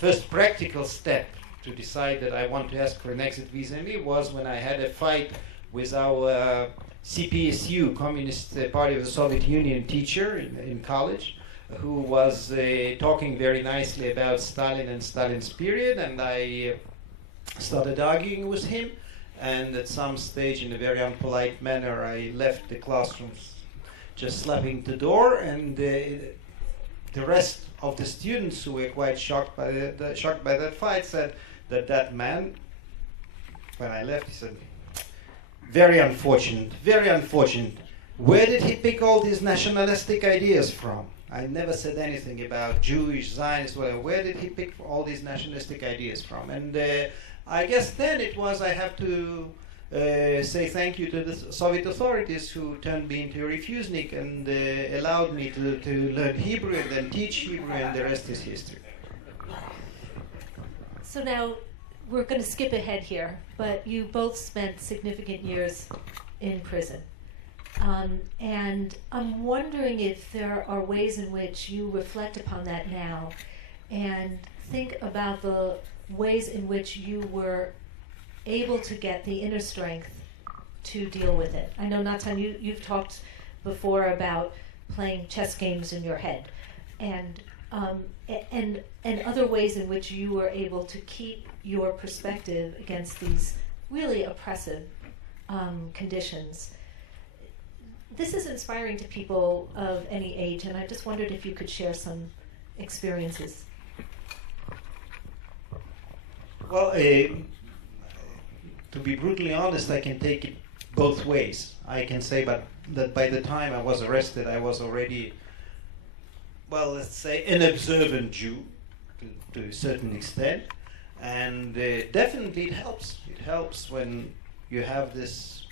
first practical step to decide that I want to ask for an exit visa in me was when I had a fight with our CPSU, Communist Party of the Soviet Union teacher in college, who was talking very nicely about Stalin and Stalin's period, and I started arguing with him, and at some stage, in a very unpolite manner, I left the classroom just slapping the door, and the rest of the students, who were quite shocked by that fight, said that man, when I left, he said, very unfortunate, very unfortunate. Where did he pick all these nationalistic ideas from? I never said anything about Jewish, Zionist, whatever. Where did he pick all these nationalistic ideas from? And I guess then it was I have to say thank you to the Soviet authorities who turned me into a refusnik and allowed me to learn Hebrew and then teach Hebrew, and the rest is history. So now we're going to skip ahead here, but you both spent significant years in prison. And I'm wondering if there are ways in which you reflect upon that now and think about the ways in which you were able to get the inner strength to deal with it. I know, Natan, you've talked before about playing chess games in your head, and other ways in which you were able to keep your perspective against these really oppressive conditions. This is inspiring to people of any age, and I just wondered if you could share some experiences. Well, to be brutally honest, I can take it both ways. I can say that by the time I was arrested, I was already, well, let's say, an observant Jew to a certain extent. And definitely it helps. It helps when you have this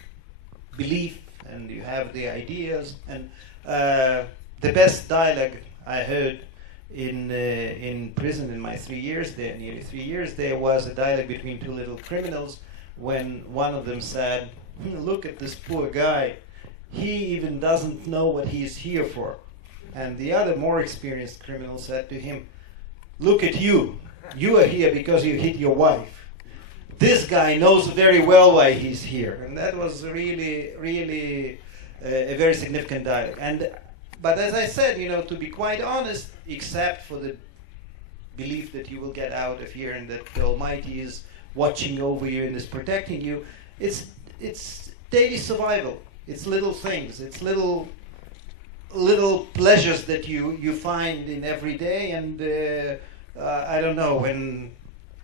belief and you have the ideas. And the best dialogue I heard in prison in my 3 years there, nearly 3 years there, was a dialogue between two little criminals when one of them said, look at this poor guy. He even doesn't know what he's here for. And the other more experienced criminal said to him, look at you. You are here because you hit your wife. This guy knows very well why he's here. And that was really, really a very significant dialogue. But as I said, to be quite honest, except for the belief that you will get out of here and that the Almighty is watching over you and is protecting you, it's daily survival. It's little things. It's little pleasures that you find in every day. And I don't know, when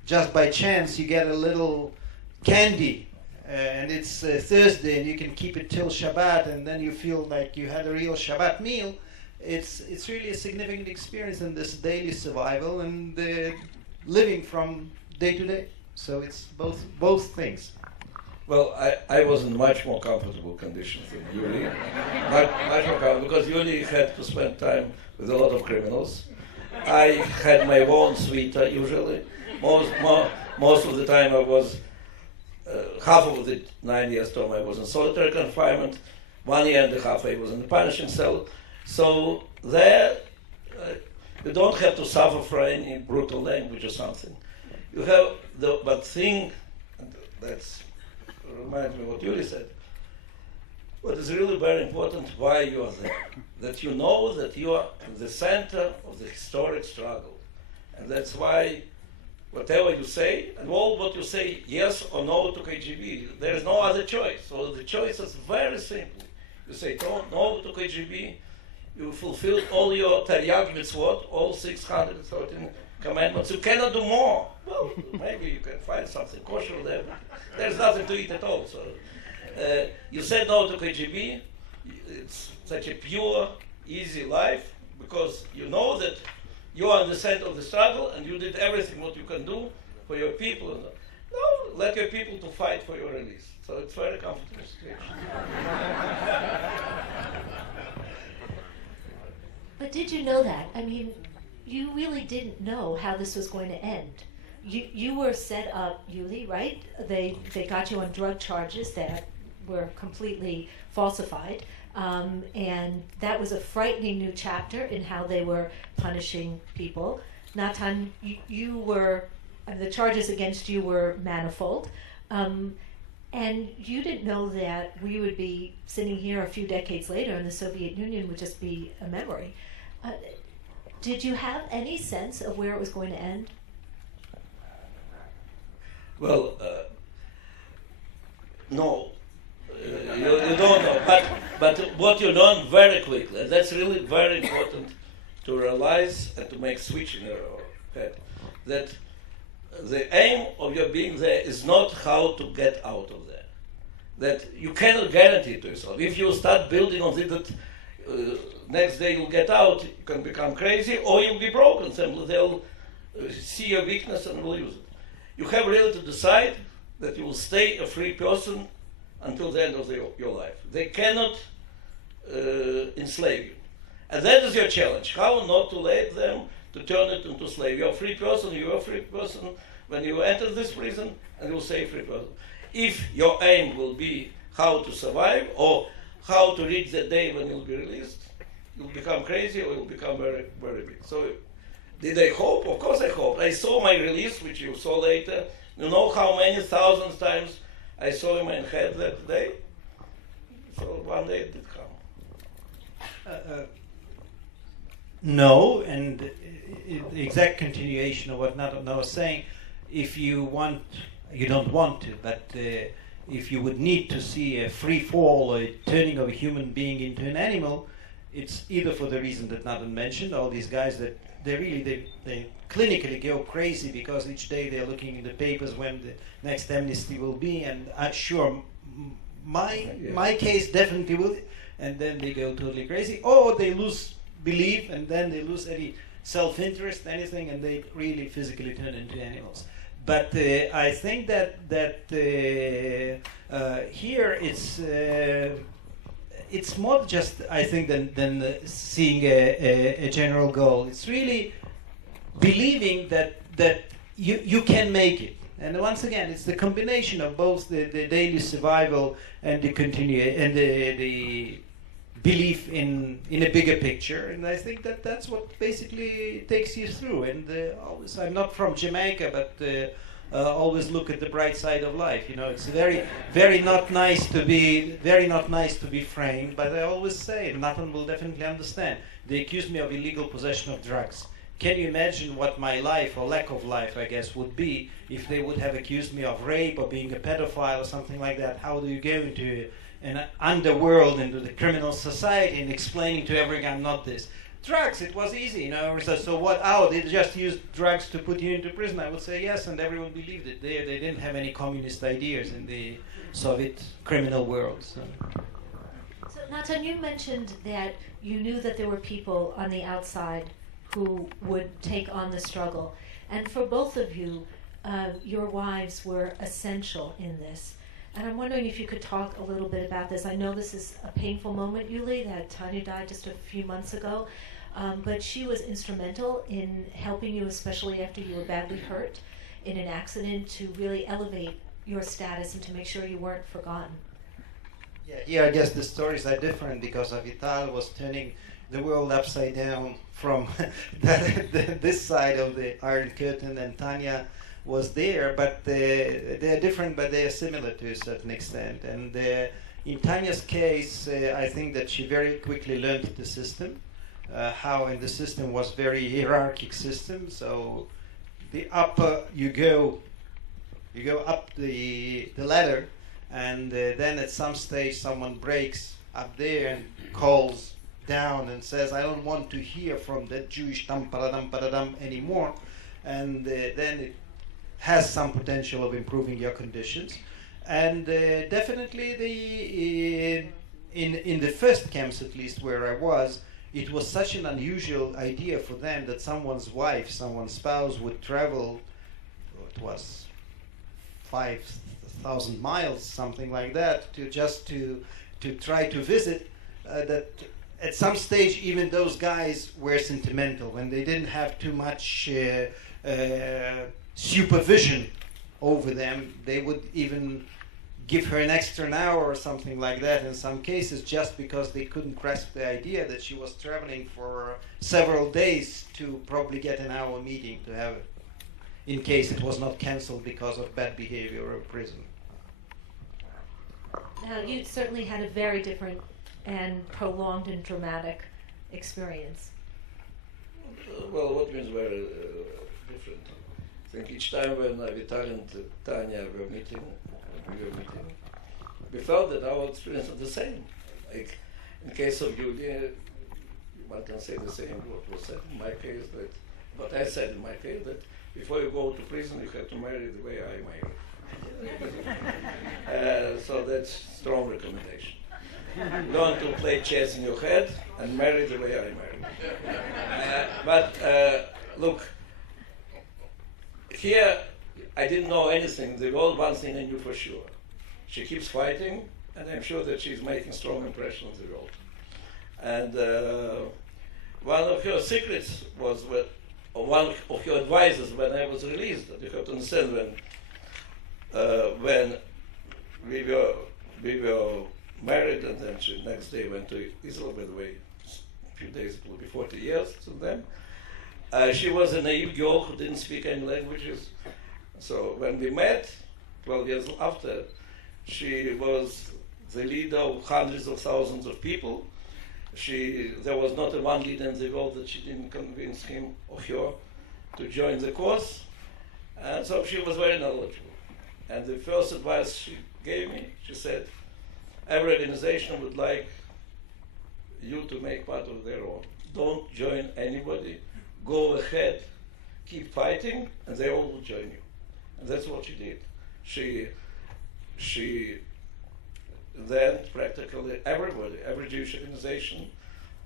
just by chance you get a little candy and it's Thursday and you can keep it till Shabbat, and then you feel like you had a real Shabbat meal. It's really a significant experience in this daily survival and living from day to day. So it's both things. Well, I was in much more comfortable conditions than Yuli. much more comfortable, because Yuli had to spend time with a lot of criminals. I had my own suite usually. Most of the time I was, half of the 9 years term I was in solitary confinement. 1 year and a half I was in the punishing cell. So there, you don't have to suffer for any brutal language or something. You have but thing, that's reminds me what Yuli said. What is really very important, why you are there. That you know that you are in the center of the historic struggle. And that's why whatever you say, and all what you say, yes or no to KGB, there is no other choice. So the choice is very simple. You say no to KGB, you fulfill all your Taryag mitzvot, all 613 commandments. You cannot do more. Well, maybe you can find something kosher there. There's nothing to eat at all. So you said no to KGB. It's such a pure, easy life because you know that you are in the center of the struggle and you did everything what you can do for your people. No, let your people to fight for your release. So it's very comfortable situation. But did you know that? I mean, you really didn't know how this was going to end. You were set up, Yuli, right? They got you on drug charges that were completely falsified. And that was a frightening new chapter in how they were punishing people. Natan, you were, the charges against you were manifold. And you didn't know that we would be sitting here a few decades later and the Soviet Union would just be a memory. Did you have any sense of where it was going to end? Well, no, you don't know. But what you learn very quickly, and that's really very important to realize and to make switch in your head, that the aim of your being there is not how to get out of there. That you cannot guarantee to yourself. If you start building on it that next day you'll get out, you can become crazy, or you'll be broken. Simply they'll see your weakness and will use it. You have really to decide that you will stay a free person until the end of your life. They cannot enslave you. And that is your challenge. How not to let them to turn it into slave. You're a free person, when you enter this prison, and you will stay a free person. If your aim will be how to survive, or how to reach the day when you'll be released, you'll become crazy, or you'll become very, very big. So, did I hope? Of course I hoped. I saw my release, which you saw later. You know how many thousands times I saw in my head that day? So one day it did come. No, and the exact continuation of what Natan was saying, if you don't want to, but if you would need to see a free fall or a turning of a human being into an animal, it's either for the reason that Natan mentioned, all these guys that they clinically go crazy because each day they're looking in the papers when the next amnesty will be, and sure, my case definitely will, and then they go totally crazy, or they lose belief, and then they lose any self-interest, anything, and they really physically turn into animals. But I think that here it's more just, I think, than seeing a general goal. It's really believing that you can make it. And once again, it's the combination of both the daily survival and the belief in a bigger picture. And I think that's what basically takes you through. And always, I'm not from Jamaica, but always look at the bright side of life. You know, it's very not nice to be framed, but I always say, and Natan will definitely understand, they accuse me of illegal possession of drugs. Can you imagine what my life, or lack of life, I guess, would be if they would have accused me of rape or being a pedophile or something like that? How do you go into an underworld, into the criminal society, and explaining to everyone I'm not this? Drugs, it was easy, you know. So what? Oh, they just used drugs to put you into prison. I would say yes, and everyone believed it. They didn't have any communist ideas in the Soviet criminal world. So Natan, you mentioned that you knew that there were people on the outside who would take on the struggle, and for both of you, your wives were essential in this. And I'm wondering if you could talk a little bit about this. I know this is a painful moment, Yuli, that Tanya died just a few months ago. But she was instrumental in helping you, especially after you were badly hurt in an accident, to really elevate your status and to make sure you weren't forgotten. Yeah, here I guess the stories are different because Avital was turning the world upside down from this side of the Iron Curtain, and Tanya was there, but they're different, but they are similar to a certain extent. And in Tanya's case, I think that she very quickly learned the system. How in the system was very hierarchic system. So the upper you go up the ladder, and then at some stage someone breaks up there and calls down and says, I don't want to hear from that Jewish dum paradum paradum anymore, and then it has some potential of improving your conditions. And definitely in the first camps, at least where I was, it was such an unusual idea for them that someone's wife, someone's spouse would travel, it was 5,000 miles, something like that, to try to visit. That at some stage, even those guys were sentimental when they didn't have too much supervision over them. They would even give her an extra hour or something like that in some cases, just because they couldn't grasp the idea that she was traveling for several days to probably get an hour meeting to have it, in case it was not cancelled because of bad behavior or prison. Now, you certainly had a very different and prolonged and dramatic experience. Well, what means very different? I think each time when Vital and Tanya were meeting, we felt that our experience was the same. Like in case of Yuli, one can say the same what was said in my case, that what I said in my case, that before you go to prison, you have to marry the way I married. So that's strong recommendation. Learn to play chess in your head and marry the way I married. But look, here I didn't know anything. The world, one thing I knew for sure. She keeps fighting, and I'm sure that she's making strong impression on the world. And one of her secrets was one of her advisors when I was released. You have to understand when we were married, and then she next day went to Israel, by the way, a few days, it will be 40 years to them. She was a naive girl who didn't speak any languages. So when we met, 12 years after, she was the leader of hundreds of thousands of people. There was not a one leader in the world that she didn't convince him or her to join the cause. And so she was very knowledgeable. And the first advice she gave me, she said, every organization would like you to make part of their own. Don't join anybody. Go ahead, keep fighting, and they all will join you. And that's what she did. She then practically everybody, every Jewish organization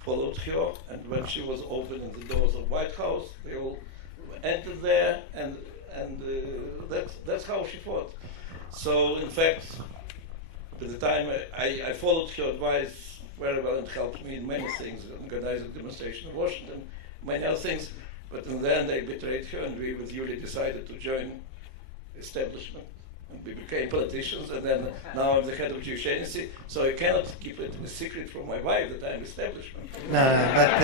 followed her, and when she was opening the doors of White House, they all entered there, and that's how she fought. So in fact, by the time I followed her advice very well, and helped me in many things, organizing demonstration in Washington, many other things, but in the end I betrayed her, and we with Yuli decided to join establishment. And we became politicians, and then now I'm the head of Jewish agency, so I cannot keep it a secret from my wife that I'm establishment. No, but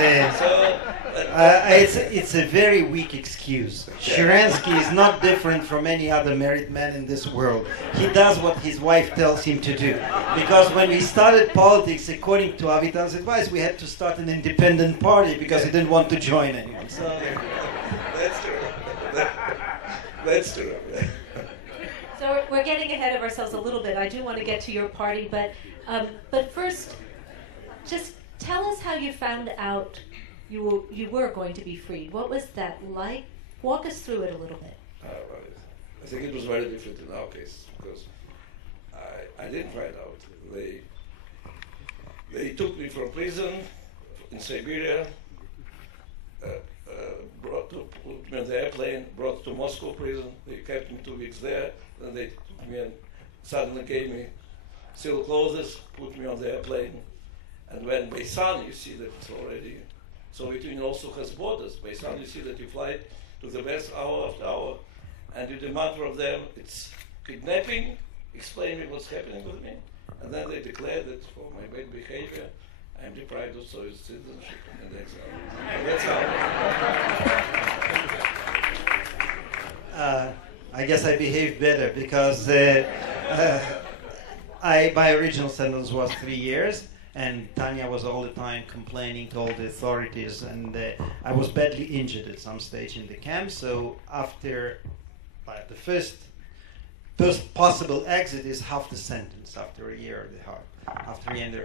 it's a very weak excuse. Sharansky is not different from any other married man in this world. He does what his wife tells him to do. Because when we started politics, according to Avitan's advice, we had to start an independent party because he didn't want to join anyone. So that's true. That's true. So we're getting ahead of ourselves a little bit. I do want to get to your party, but first, just tell us how you found out you were going to be freed. What was that like? Walk us through it a little bit. I think it was very different in our case because I didn't find out. They took me from prison in Siberia, put me on the airplane, brought to Moscow prison. They kept me 2 weeks there. Then they took me and suddenly gave me civil clothes, put me on the airplane. And when Beisan, you see that it's already, Soviet Union also has borders. Beisan, you see that you fly to the west hour after hour. And in the matter of them, it's kidnapping, explain me what's happening with me. And then they declared that for my bad behavior, I'm deprived of Soviet citizenship and exile. That's how. I guess I behaved better because my original sentence was 3 years, and Tanya was all the time complaining to all the authorities, and I was badly injured at some stage in the camp. So after the first possible exit is half the sentence after a year and a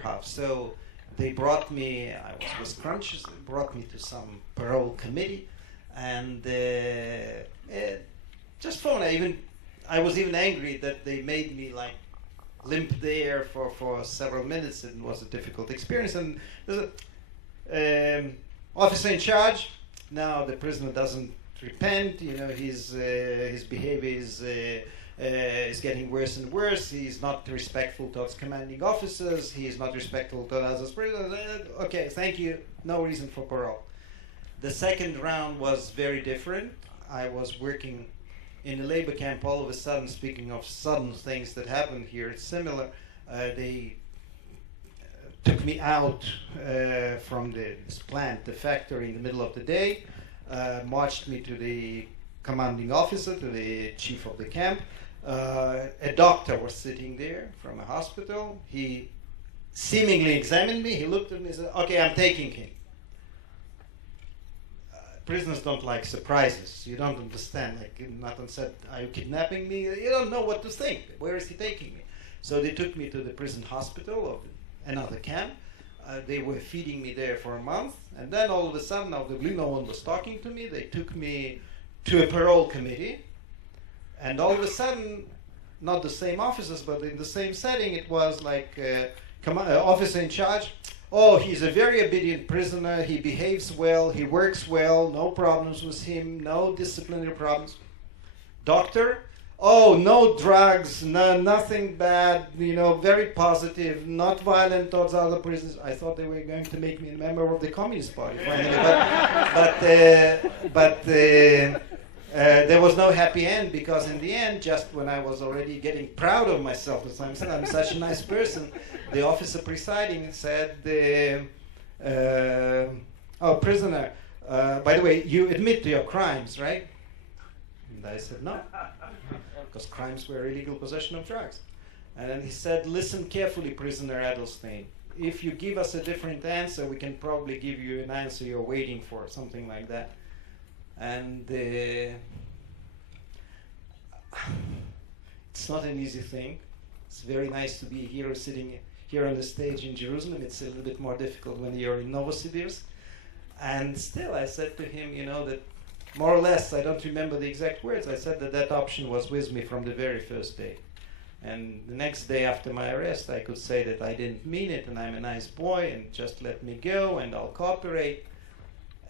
half. So they brought me. I was scrumptious. They brought me to some parole committee, and just fun. I was even angry that they made me like limp there for several minutes. It was a difficult experience. And there's a officer in charge. Now the prisoner doesn't repent. You know, his behavior is getting worse and worse. He's not respectful towards commanding officers. He is not respectful to others. Okay, thank you. No reason for parole. The second round was very different. I was working in the labor camp, all of a sudden, speaking of sudden things that happened here, it's similar. They took me out from this plant, the factory, in the middle of the day, marched me to the commanding officer, to the chief of the camp. A doctor was sitting there from a hospital. He seemingly examined me. He looked at me and said, "Okay, I'm taking him." Prisoners don't like surprises. You don't understand. Like Natan said, "Are you kidnapping me?" You don't know what to think. Where is he taking me? So they took me to the prison hospital of another camp. They were feeding me there for a month. And then all of a sudden, out of the blue, no one was talking to me. They took me to a parole committee. And all of a sudden, not the same officers, but in the same setting, it was like officer in charge. "Oh, he's a very obedient prisoner. He behaves well. He works well. No problems with him. No disciplinary problems." Doctor, "Oh, no drugs. No, nothing bad. You know, very positive. Not violent towards other prisoners." I thought they were going to make me a member of the Communist Party finally, but there was no happy end, because in the end, just when I was already getting proud of myself, as I'm saying, I'm such a nice person, the officer presiding said, "Oh, prisoner, by the way, you admit to your crimes, right?" And I said, "No," because crimes were illegal possession of drugs. And then he said, "Listen carefully, prisoner Edelstein. If you give us a different answer, we can probably give you an answer you're waiting for," something like that. And it's not an easy thing. It's very nice to be here, sitting here on the stage in Jerusalem. It's a little bit more difficult when you're in Novosibirsk. And still, I said to him, you know, that more or less, I don't remember the exact words, I said that option was with me from the very first day. And the next day after my arrest, I could say that I didn't mean it, and I'm a nice boy, and just let me go, and I'll cooperate.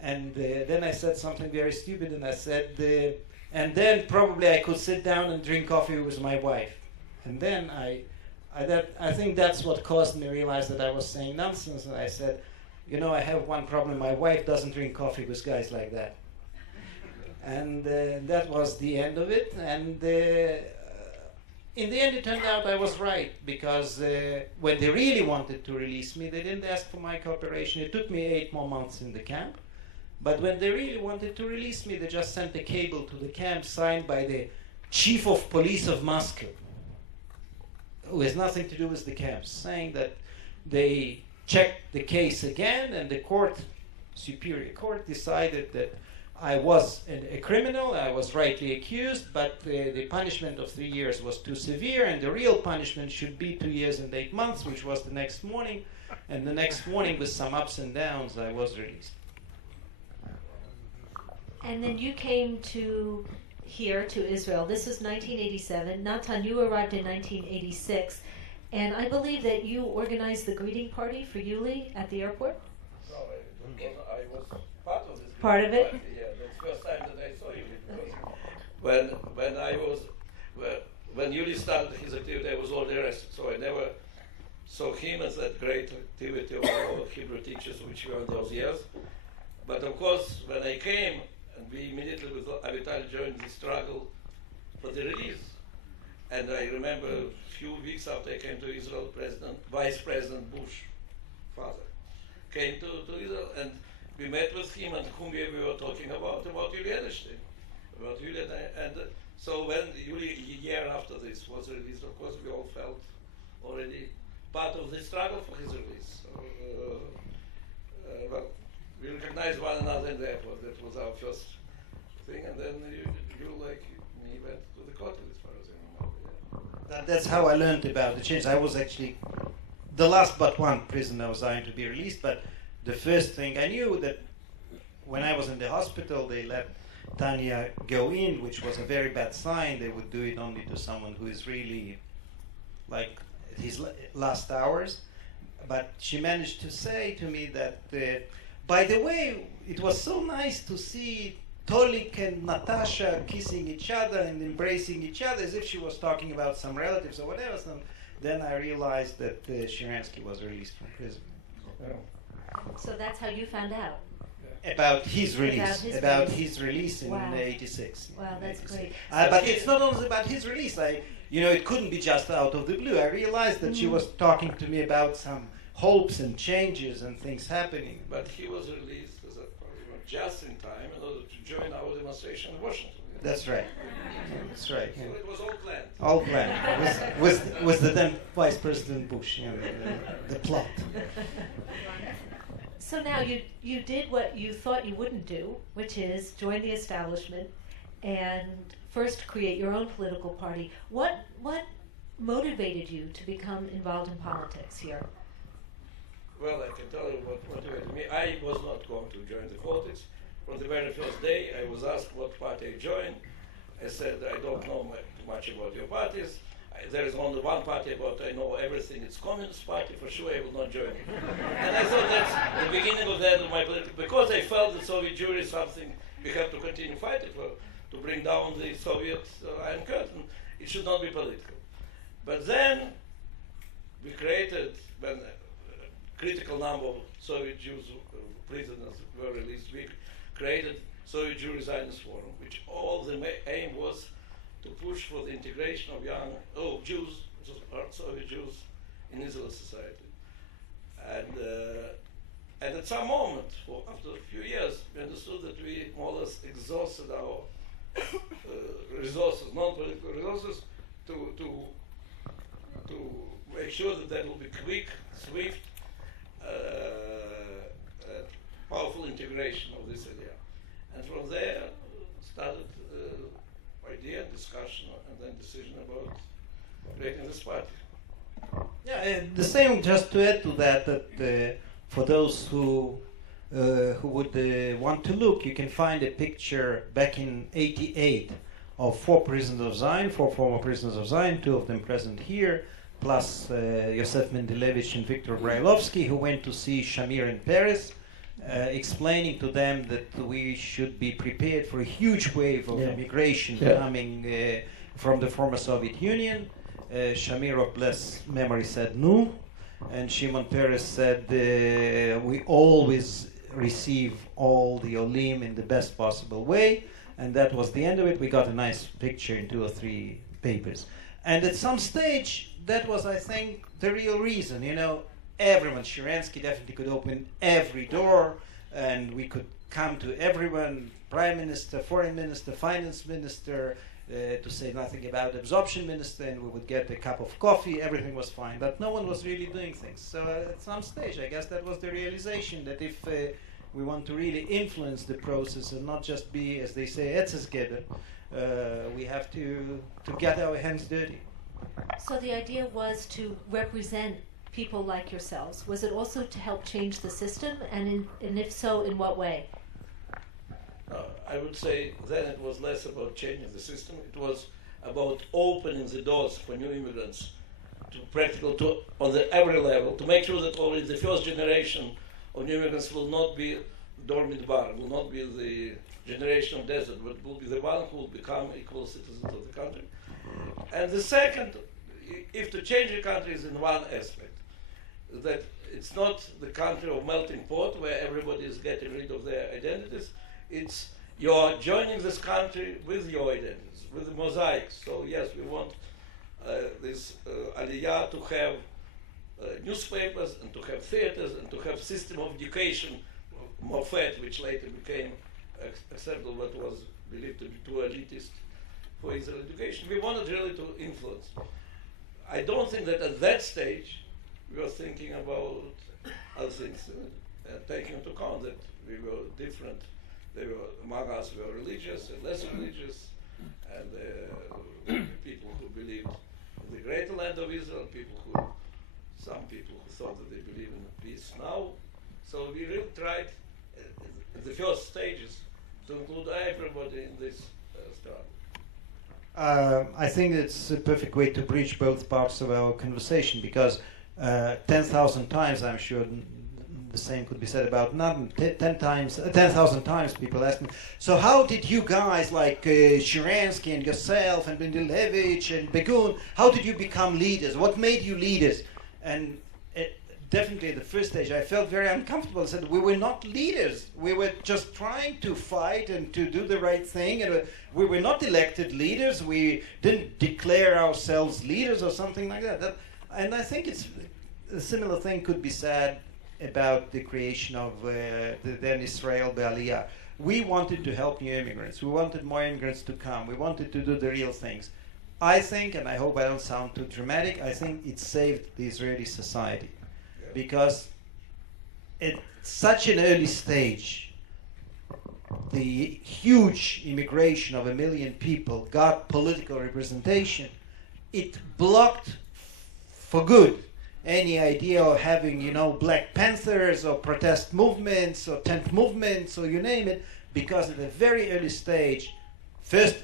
And then I said something very stupid, and I said, and then probably I could sit down and drink coffee with my wife. And then I think that's what caused me to realize that I was saying nonsense. And I said, "You know, I have one problem. My wife doesn't drink coffee with guys like that." And that was the end of it. And in the end, it turned out I was right, because when they really wanted to release me, they didn't ask for my cooperation. It took me 8 more months in the camp. But when they really wanted to release me, they just sent a cable to the camp signed by the chief of police of Moscow, who has nothing to do with the camps, saying that they checked the case again, and the superior court decided that I was a criminal, I was rightly accused, but the punishment of 3 years was too severe, and the real punishment should be 2 years and 8 months, which was the next morning. And the next morning, with some ups and downs, I was released. And then you came here to Israel. This was 1987. Natan, you arrived in 1986. And I believe that you organized the greeting party for Yuli at the airport? No, I was part of this. Part of it? Party, yeah, that's the first time that I saw Yuli. Because when Yuli started his activity, I was already arrested. So I never saw him as that great activity of all Hebrew teachers which were in those years. But of course, when I came, and we immediately with Avital joined the struggle for the release. And I remember a few weeks after I came to Israel, Vice President Bush, father, came to Israel, and we met with him, and whom we were talking about Yuli Edelstein. And so when Yuli, a year after this, was released, of course, we all felt already part of the struggle for his release. So, well, we recognized one another in the airport. That was our first thing, and then you like me, went to the court as far as I remember. That's how I learned about the change. I was actually the last but one prisoner was going to be released, but the first thing I knew that when I was in the hospital, they let Tanya go in, which was a very bad sign. They would do it only to someone who is really like his last hours. But she managed to say to me that, by the way, it was so nice to see Tolik and Natasha kissing each other and embracing each other as if she was talking about some relatives or whatever. So then I realized that Sharansky was released from prison. So that's how you found out. Yeah. About his release. About release. his release in Wow. '86. Wow, that's great. But it's not only about his release. It couldn't be just out of the blue. I realized that she was talking to me about some hopes and changes and things happening. But he was released as a just in time in order to join our demonstration in Washington. That's right. That's right. So it was all planned. All planned. Was the then Vice President Bush, the plot. So now you did what you thought you wouldn't do, which is join the establishment and first create your own political party. What motivated you to become involved in politics here? Well, I can tell you what motivated me. I was not going to join the politics. From the very first day, I was asked what party I joined. I said, I don't know too much about your parties. There is only one party about I know everything. It's Communist Party. For sure, I will not join it. And I thought that's the beginning of the end of my political, because I felt that Soviet Jewry is something we have to continue fighting for, to bring down the Soviet Iron Curtain. It should not be political. But then we created, when a critical number of Soviet Jews prisoners were released, we created Soviet Jewry Zionist Forum, which all the aim was to push for the integration of Jews, Soviet Jews, in Israeli society. And at some moment, after a few years, we understood that we more or less exhausted our resources, non-political resources, to make sure that will be quick, swift, powerful integration of this idea. And from there started idea, discussion, and then decision about creating this party. Yeah, the same. Just to add to that for those who would want to look, you can find a picture back in '88 of 4 prisoners of Zion, 4 former prisoners of Zion, 2 of them present here, plus Yosef Mendelevich and Viktor Brailovsky, who went to see Shamir in Paris, explaining to them that we should be prepared for a huge wave of immigration coming from the former Soviet Union. Shamir, of blessed memory, said no, and Shimon Peres said we always receive all the Olim in the best possible way, and that was the end of it. We got a nice picture in 2 or 3 papers. And at some stage, that was, I think, the real reason. Everyone, Sharansky definitely could open every door, and we could come to everyone, Prime Minister, Foreign Minister, Finance Minister, to say nothing about Absorption Minister, and we would get a cup of coffee, everything was fine. But no one was really doing things. So at some stage, I guess that was the realization that if we want to really influence the process and not just be, as they say, Etzesgeber, we have to get our hands dirty. So the idea was to represent people like yourselves. Was it also to help change the system, and if so, in what way? I would say then it was less about changing the system. It was about opening the doors for new immigrants on every level, to make sure that already the first generation of new immigrants will not be dormant bar, will not be the generation of desert, but will be the one who will become equal citizens of the country. And the second, if to change the country is in one aspect, that it's not the country of melting pot where everybody is getting rid of their identities. It's you're joining this country with your identities, with the mosaics. So yes, we want this Aliyah to have newspapers and to have theaters and to have system of education, Mofet, which later became acceptable but was believed to be too elitist for Israel education. We wanted really to influence. I don't think that at that stage we were thinking about other things, taking into account that we were different. They were, among us were religious and less religious, and people who believed in the greater land of Israel, some people who thought that they believe in peace now. So we really tried at the first stages to include everybody in this struggle. I think it's a perfect way to bridge both parts of our conversation, because 10,000 times, I'm sure the same could be said about Natan. 10,000 times people ask me, so how did you guys like Sharansky and yourself and Mendelevich and Begun, how did you become leaders? What made you leaders? And definitely at the first stage, I felt very uncomfortable. I said we were not leaders. We were just trying to fight and to do the right thing. And we were not elected leaders. We didn't declare ourselves leaders or something like that. And I think it's a similar thing could be said about the creation of the then Israel Be'aliyah. We wanted to help new immigrants. We wanted more immigrants to come. We wanted to do the real things. I think, and I hope I don't sound too dramatic, I think it saved the Israeli society. Because at such an early stage, the huge immigration of 1 million people got political representation. It blocked for good any idea of having, Black Panthers or protest movements or tent movements or you name it, because at a very early stage, first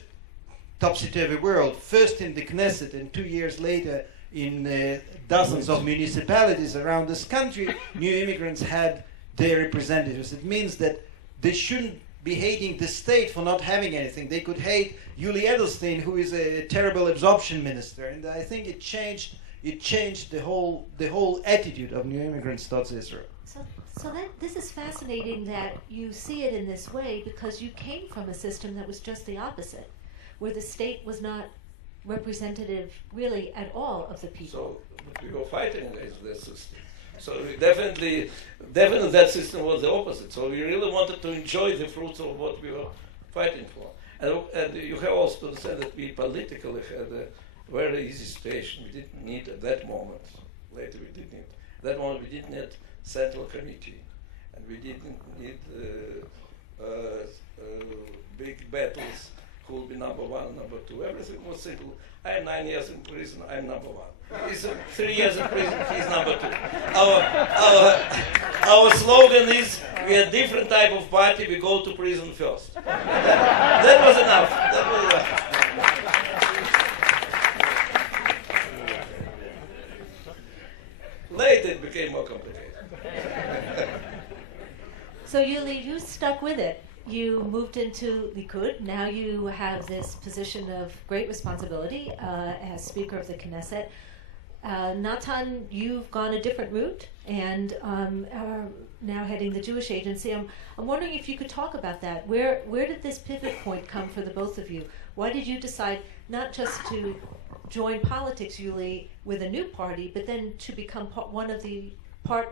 topsy-turvy world, first in the Knesset and 2 years later in dozens of municipalities around this country, new immigrants had their representatives. It means that they shouldn't be hating the state for not having anything. They could hate Yuli Edelstein, who is a terrible absorption minister. And I think it changed the whole attitude of new immigrants towards Israel. So this is fascinating that you see it in this way, because you came from a system that was just the opposite, where the state was not representative really at all of the people. So we were fighting against that system. So we definitely that system was the opposite. So we really wanted to enjoy the fruits of what we were fighting for. And you have also to understand that we politically had a very easy situation. We didn't need at that moment. Later we did need. At that moment we didn't need central committee, and we didn't need big battles. Who will be number one, number two? Everything was simple. I am 9 years in prison. I'm number one. He's 3 years in prison. He's number two. Our slogan is: we are a different type of party. We go to prison first. That was enough. That was enough. Later it became more complicated. So Yuli, you stuck with it. You moved into Likud. Now you have this position of great responsibility as Speaker of the Knesset. Natan, you've gone a different route and are now heading the Jewish Agency. I'm wondering if you could talk about that. Where did this pivot point come for the both of you? Why did you decide not just to join politics, Yuli, with a new party, but then to become part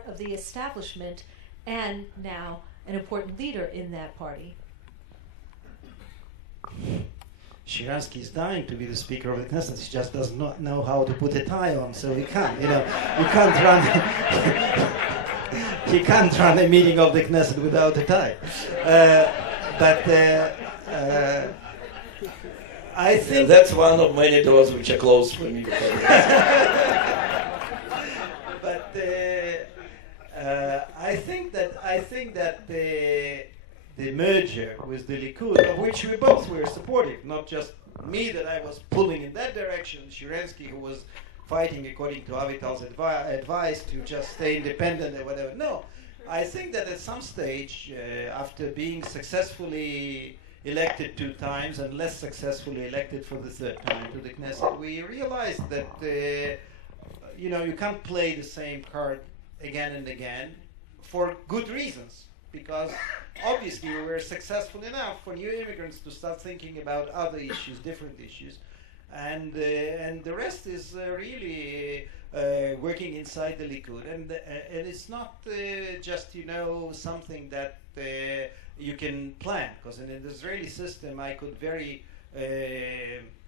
of the establishment and now an important leader in that party? Sharansky is dying to be the Speaker of the Knesset. He just does not know how to put a tie on, so he can't. You can't run. He can't run a meeting of the Knesset without a tie. I think that's one of many doors which are closed for me. But I think that the merger with the Likud, of which we both were supportive, not just me that I was pulling in that direction, Sharansky who was fighting according to Avital's advice to just stay independent or whatever. No, I think that at some stage, after being successfully elected 2 times and less successfully elected for the 3rd time to the Knesset, we realized that you can't play the same card again and again for good reasons, because obviously we were successful enough for new immigrants to start thinking about other issues, different issues, and the rest is really working inside the Likud, and it's not just something that you can plan, because in the Israeli system I could very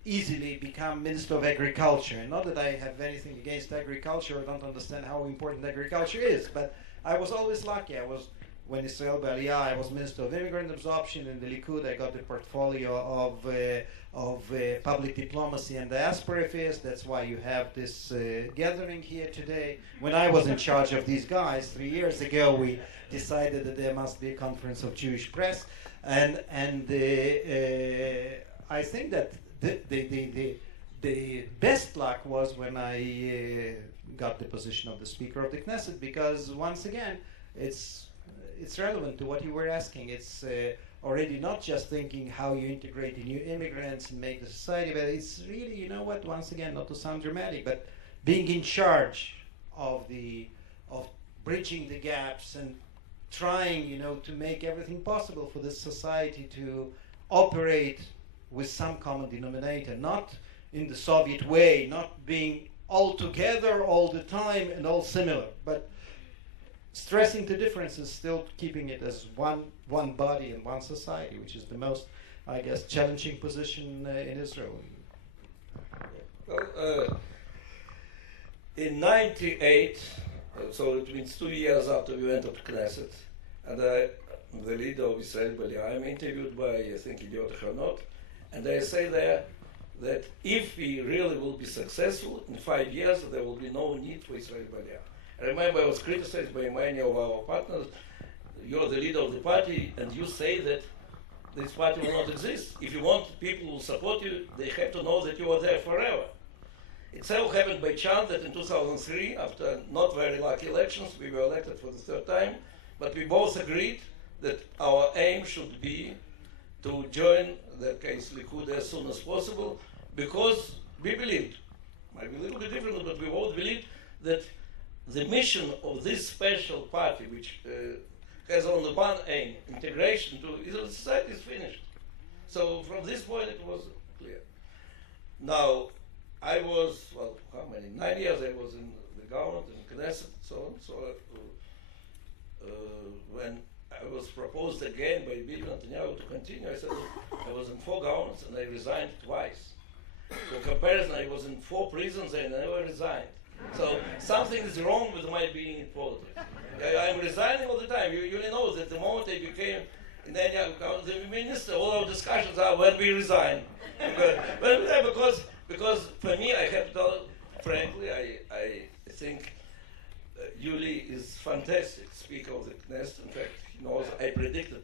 easily become Minister of Agriculture. And not that I have anything against agriculture or don't understand how important agriculture is, but I was always lucky. When Israel Be'aliyah, I was Minister of Immigrant Absorption. In the Likud, I got the portfolio of public diplomacy and diaspora affairs. That's why you have this gathering here today. When I was in charge of these guys 3 years ago, we decided that there must be a conference of Jewish press, and I think that the best luck was when I got the position of the Speaker of the Knesset, because once again, it's relevant to what you were asking. It's already not just thinking how you integrate the new immigrants and make the society better. It's really, once again, not to sound dramatic, but being in charge of bridging the gaps and trying, to make everything possible for this society to operate with some common denominator, not in the Soviet way, not being all together all the time and all similar, but stressing the differences, still keeping it as one body and one society, which is the most, I guess, challenging position in Israel. Well, in '98, so it means 2 years after we went to Knesset, and the leader of Israel Balia, I'm interviewed by, I think, Idiot Hanot, and they say there that if we really will be successful, in 5 years there will be no need for Israel Balia. I remember I was criticized by many of our partners. You're the leader of the party, and you say that this party will not exist. If you want people who support you, they have to know that you are there forever. It so happened by chance that in 2003, after not very lucky elections, we were elected for the third time, but we both agreed that our aim should be to join the case Likud as soon as possible, because we believed, might be a little bit different, but we both believed that the mission of this special party, which has only one aim, integration to Israeli society, is finished. So from this point it was clear. Now, I was, 9 years I was in the government, in Knesset, so on. So when I was proposed again by Bibi Netanyahu to continue, I said I was in 4 governments and I resigned twice. For comparison, I was in 4 prisons and I never resigned. So something is wrong with my being in politics. I'm resigning all the time. You know that the moment I became the minister, all our discussions are when we resign. Because for me, I have to tell, frankly, I think Yuli is fantastic speaker of the Knesset. In fact, he knows I predicted.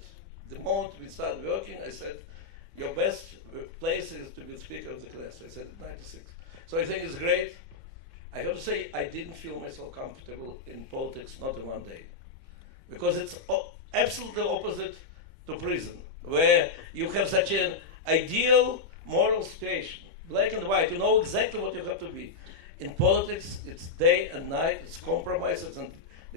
The moment we started working, I said, your best place is to be speaker of the Knesset. I said it in '96. So I think it's great. I have to say, I didn't feel myself comfortable in politics, not in one day. Because it's absolutely opposite to prison, where you have such an ideal moral situation, black and white, you know exactly what you have to be. In politics, it's day and night, it's compromises, and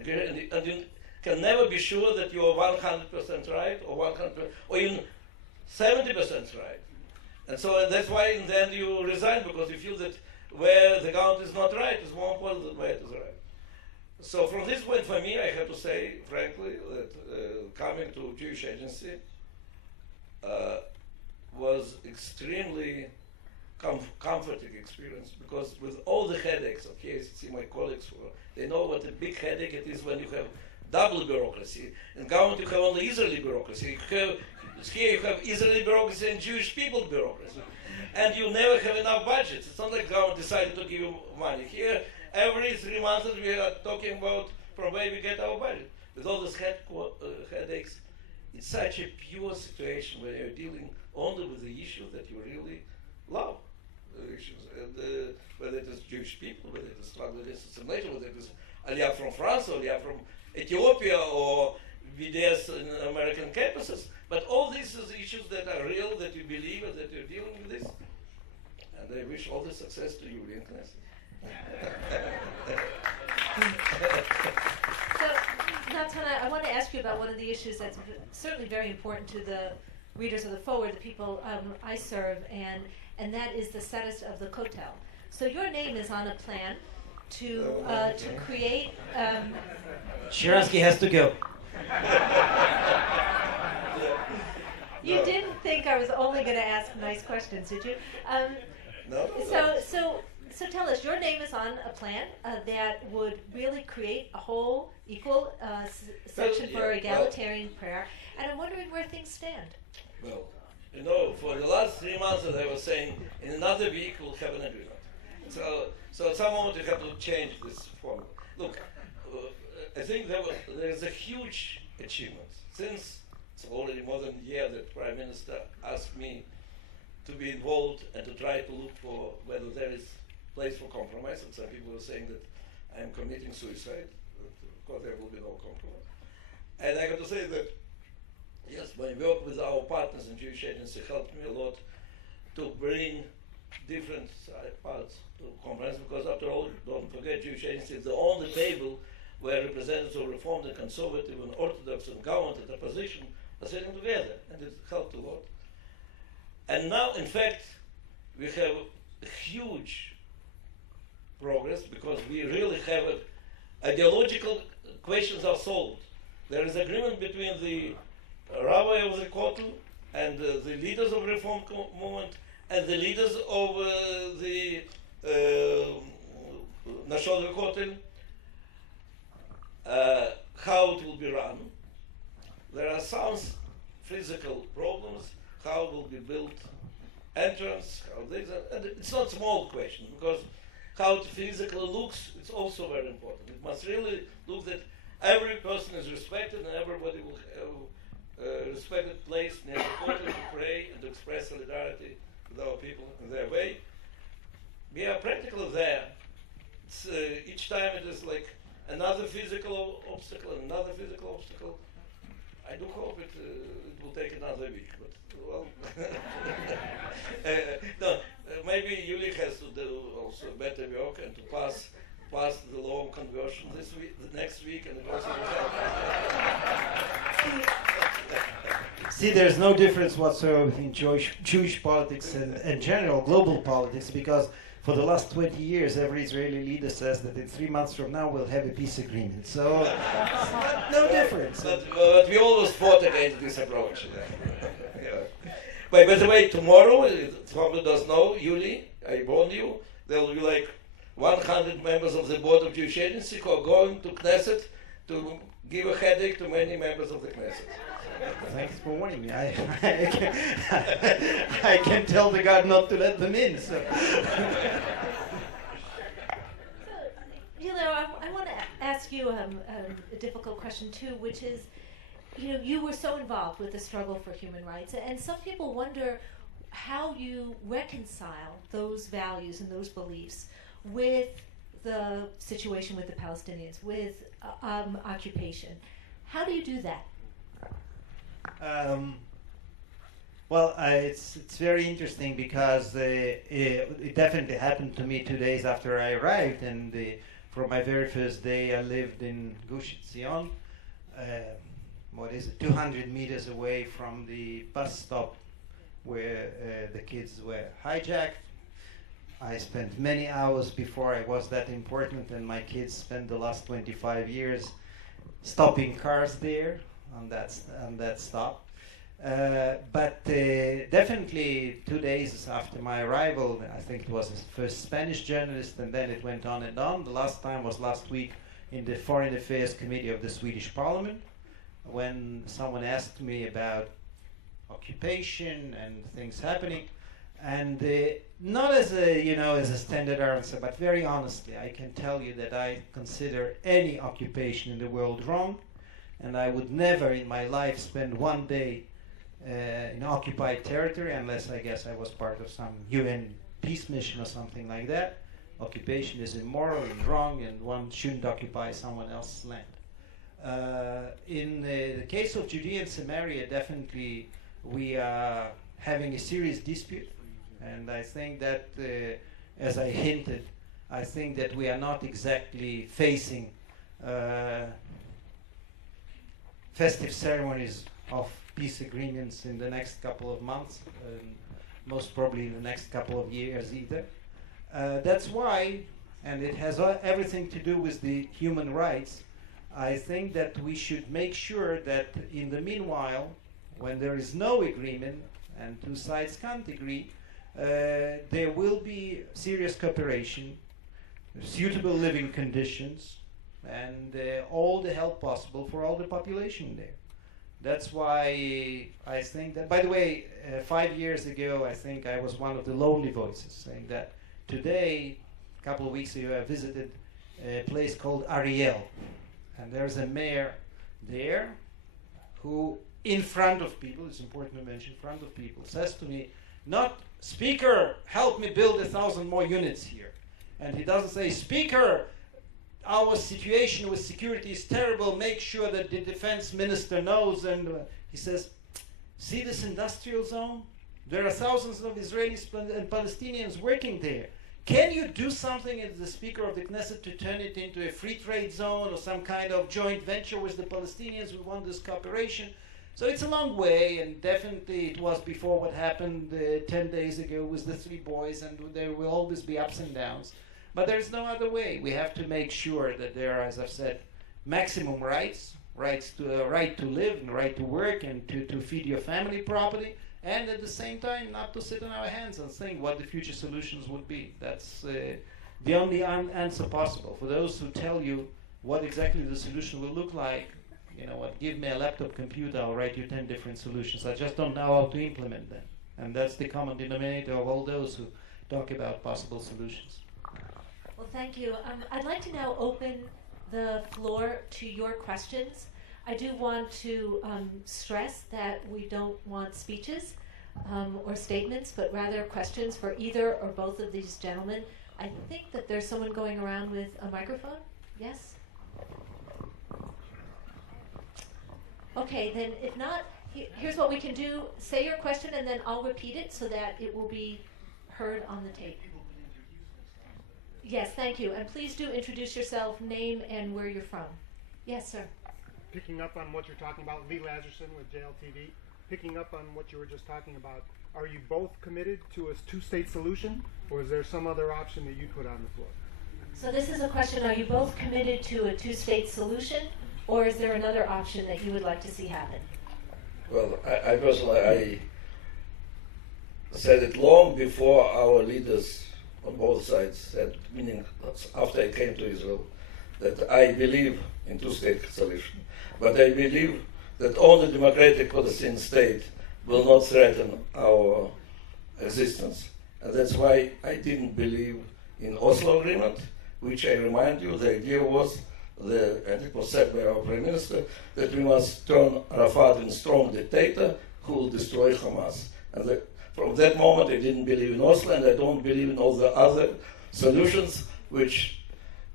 you can never be sure that you are 100% right, or 100%, or even 70% right. And so that's why in the end you resign, because you feel that where the government is not right is more important than where it is right. So from this point, for me, I have to say, frankly, that coming to Jewish Agency was extremely comforting experience, because with all the headaches, okay, I see my colleagues, they know what a big headache it is when you have double bureaucracy. In government, you have only Israeli bureaucracy. Here you have Israeli bureaucracy and Jewish people bureaucracy. And you never have enough budgets. It's not like government decided to give you money. Here, every 3 months we are talking about from where we get our budget. With all these headaches, it's such a pure situation where you're dealing only with the issue that you really love. The issues, and, whether it is Jewish people, whether it is struggle against assimilation, whether it is Aliyah from France, or Aliyah from Ethiopia, or BDS in American campuses. But all these are issues that are real, that you believe, and that you're dealing with this. And I wish all the success to Yuli and Knesset. So, Natan, I want to ask you about one of the issues that's certainly very important to the readers of the Forward, the people I serve, and that is the status of the Kotel. So your name is on a plan to create... Sharansky has to go. You didn't think I was only going to ask nice questions, did you? No. So tell us, your name is on a plan that would really create a whole equal section for egalitarian prayer, and I'm wondering where things stand. Well, you know, for the last 3 months, as I was saying, in another week we'll have an agreement. So at some moment you have to change this formula. Look, I think there is a huge achievement. Since it's already more than a year that Prime Minister asked me to be involved and to try to look for whether there is place for compromise, and some people are saying that I am committing suicide. Of course, there will be no compromise. And I have to say that, yes, my work with our partners in Jewish Agency helped me a lot to bring different parts to compromise, because after all, don't forget, Jewish Agency is the only table where representatives of Reformed and Conservative and Orthodox and government and opposition are sitting together, and it helped a lot. And now, in fact, we have a huge progress because we really have ideological questions are solved. There is agreement between the rabbi of the Kotel and the leaders of Reform movement and the leaders of the National Kotel, how it will be run. There are some physical problems, how it will be built, entrance, how this, and it's not a small question because how it physically looks, it's also very important. It must really look that every person is respected and everybody will have a respected place near the Kotel to pray and to express solidarity with our people in their way. We are practically there. It's, each time it is like another physical obstacle and another physical obstacle. I do hope it will take another week, but well, no, maybe Yuli has to do also better work and to pass the law of conversion this week, the next week, and it also will help. See, there's no difference whatsoever between Jewish politics and general global politics, because for the last 20 years, every Israeli leader says that in 3 months from now we'll have a peace agreement. So, no difference. But we always fought against this approach. Yeah. By the way, tomorrow, somebody does know, Yuli, I warn you, there will be like 100 members of the board of Jewish Agency who are going to Knesset to give a headache to many members of the Knesset. Thanks for warning me. I can tell the guard not to let them in. So. I want to ask you a difficult question too, which is, you were so involved with the struggle for human rights, and some people wonder how you reconcile those values and those beliefs with the situation with the Palestinians, with occupation. How do you do that? Well, it's very interesting because it definitely happened to me 2 days after I arrived, and from my very first day I lived in Gush Etzion, 200 meters away from the bus stop where the kids were hijacked. I spent many hours before I was that important, and my kids spent the last 25 years stopping cars there on that stop. But definitely 2 days after my arrival, I think it was the first Spanish journalist, and then it went on and on. The last time was last week in the Foreign Affairs Committee of the Swedish Parliament, when someone asked me about occupation and things happening. And not as a standard answer, but very honestly, I can tell you that I consider any occupation in the world wrong, and I would never in my life spend 1 day in occupied territory unless I guess I was part of some UN peace mission or something like that. Occupation is immoral and wrong, and one shouldn't occupy someone else's land. In the case of Judea and Samaria, definitely we are having a serious dispute. And I think that, as I hinted, I think that we are not exactly facing festive ceremonies of peace agreements in the next couple of months, most probably in the next couple of years either. That's why, and it has everything to do with the human rights, I think that we should make sure that in the meanwhile, when there is no agreement and two sides can't agree, there will be serious cooperation, suitable living conditions, and all the help possible for all the population there. That's why I think that, by the way, 5 years ago, I think I was one of the lonely voices saying that today, a couple of weeks ago, I visited a place called Ariel. And there's a mayor there who, in front of people, it's important to mention, in front of people, says to me, not, "Speaker, help me build 1,000 more units here." And he doesn't say, "Speaker, our situation with security is terrible, make sure that the defense minister knows." And he says, "See this industrial zone? There are thousands of Israelis and Palestinians working there. Can you do something as the Speaker of the Knesset to turn it into a free trade zone or some kind of joint venture with the Palestinians? We want this cooperation. So it's a long way, and definitely it was before what happened 10 days ago with the 3 boys, and there will always be ups and downs. But there's no other way. We have to make sure that there are, as I've said, maximum rights to right to live and right to work and to feed your family properly, and at the same time not to sit on our hands and think what the future solutions would be. That's the only answer possible. For those who tell you what exactly the solution will look like, you know what, give me a laptop computer, I'll write you 10 different solutions. I just don't know how to implement them. And that's the common denominator of all those who talk about possible solutions. Well, thank you. I'd like to now open the floor to your questions. I do want to stress that we don't want speeches or statements, but rather questions for either or both of these gentlemen. I think that there's someone going around with a microphone. Yes? Okay, then if not, here's what we can do. Say your question and then I'll repeat it so that it will be heard on the tape. Yes, thank you. And please do introduce yourself, name, and where you're from. Yes, sir. Picking up on what you're talking about, Lee Lazarson with JLTV, picking up on what you were just talking about, are you both committed to a two-state solution, or is there some other option that you put on the floor? So this is a question, are you both committed to a two-state solution, or is there another option that you would like to see happen? Well, I personally said it long before our leaders on both sides said, meaning after I came to Israel, that I believe in two-state solution. But I believe that only democratic Palestinian state will not threaten our existence. And that's why I didn't believe in Oslo Agreement, which I remind you, the idea was, and it was said by our Prime Minister, that we must turn Arafat into a strong dictator who will destroy Hamas. And from that moment I didn't believe in Oslo, and I don't believe in all the other solutions which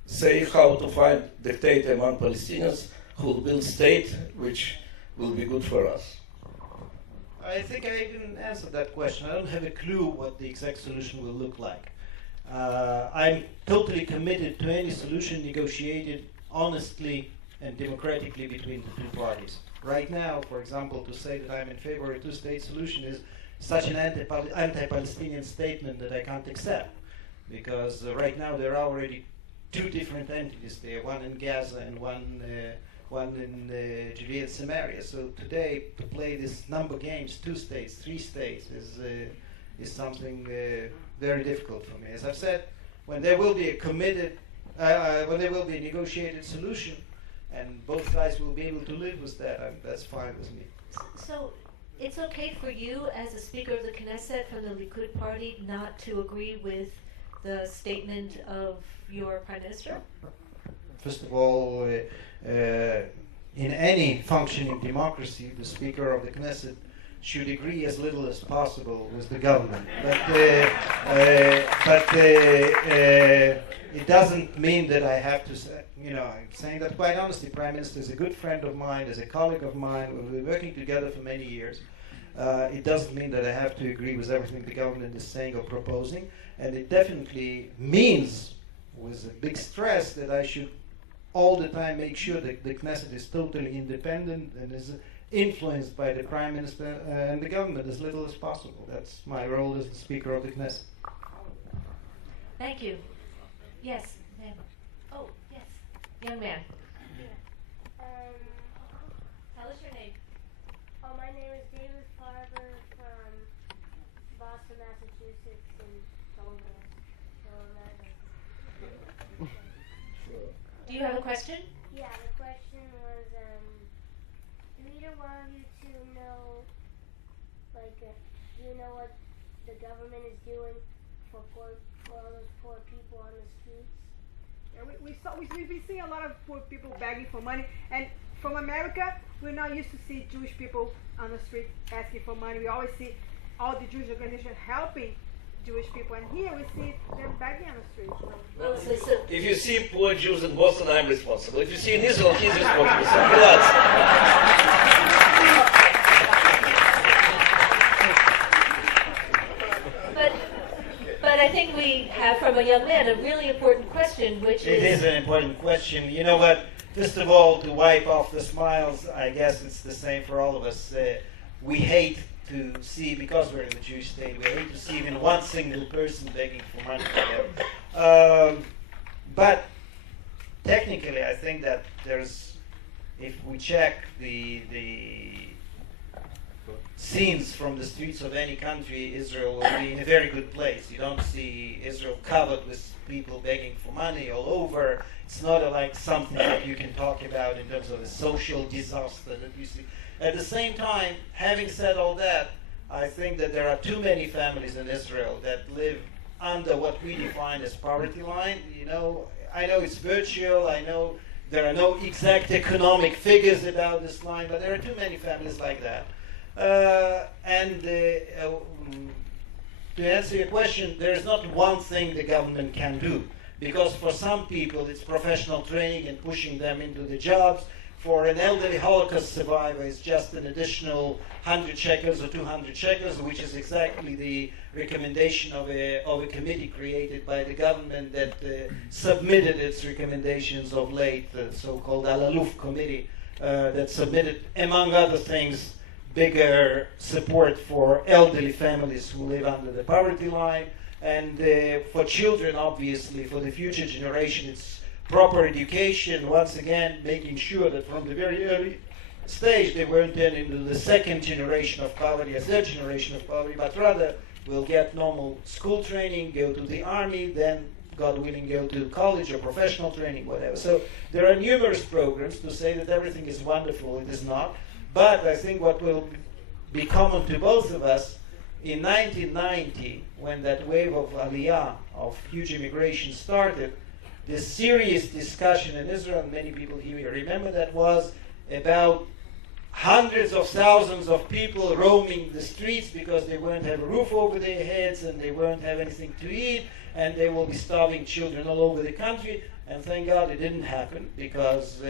say how to find dictator among Palestinians who will build state which will be good for us. I think I even answered that question. I don't have a clue what the exact solution will look like. I'm totally committed to any solution negotiated honestly and democratically between the two parties. Right now, for example, to say that I'm in favor of a two-state solution is such an anti-Palestinian statement that I can't accept, because right now there are already 2 different entities there, one in Gaza and one in Judea and Samaria. So today, to play this number games, 2 states, 3 states, is something very difficult for me. As I've said, when there will be a committed, when there will be a negotiated solution, and both sides will be able to live with that, that's fine with me. So it's okay for you as a Speaker of the Knesset from the Likud party not to agree with the statement of your Prime Minister? First of all, in any functioning democracy, the Speaker of the Knesset should agree as little as possible with the government. But it doesn't mean that I have to say, I'm saying that quite honestly. Prime Minister is a good friend of mine, is a colleague of mine. We've been working together for many years. It doesn't mean that I have to agree with everything the government is saying or proposing. And it definitely means, with a big stress, that I should all the time make sure that the Knesset is totally independent and is influenced by the Prime Minister and the government as little as possible. That's my role as the Speaker of the Knesset. Thank you. Yes, ma'am. Oh, yes. Young man. Tell us your name. My name is David Farber from Boston, Massachusetts, and Do you have a question? Yeah, the question was, do either one of you two know, do you know what the government is doing for all those poor people on the streets? Yeah, we see a lot of poor people begging for money, and from America, we're not used to see Jewish people on the street asking for money. We always see all the Jewish organizations helping Jewish people, and here we see them begging on the streets. If you see poor Jews in Boston, I'm responsible. If you see in Israel, he's responsible. So relax. But I think we have from a young man a really important question, which It is an important question. You know what? First of all, to wipe off the smiles, I guess it's the same for all of us. We hate to see, because we're in the Jewish state, we hate to see even one single person begging for money. But technically, I think that there's, if we check the scenes from the streets of any country, Israel will be in a very good place. You don't see Israel covered with people begging for money all over. It's not like something that you can talk about in terms of a social disaster that you see. At the same time, having said all that, I think that there are too many families in Israel that live under what we define as poverty line. You know, I know it's virtual, I know there are no exact economic figures about this line, but there are too many families like that. To answer your question, there is not one thing the government can do, because for some people it's professional training and pushing them into the jobs. For an elderly Holocaust survivor, it's just an additional 100 shekels or 200 shekels, which is exactly the recommendation of a committee created by the government that submitted its recommendations of late, the so-called Al-Aluf committee, that submitted, among other things, bigger support for elderly families who live under the poverty line, and for children, obviously, for the future generation, it's proper education, once again making sure that from the very early stage they weren't turned into the second generation of poverty, a third generation of poverty, but rather will get normal school training, go to the army, then, God willing, go to college or professional training, whatever. So there are numerous programs. To say that everything is wonderful, it is not. But I think what will be common to both of us, in 1990, when that wave of aliyah, of huge immigration started, the serious discussion in Israel, and many people here remember that, was about hundreds of thousands of people roaming the streets because they won't have a roof over their heads and they won't have anything to eat, and they will be starving children all over the country. And thank God it didn't happen, because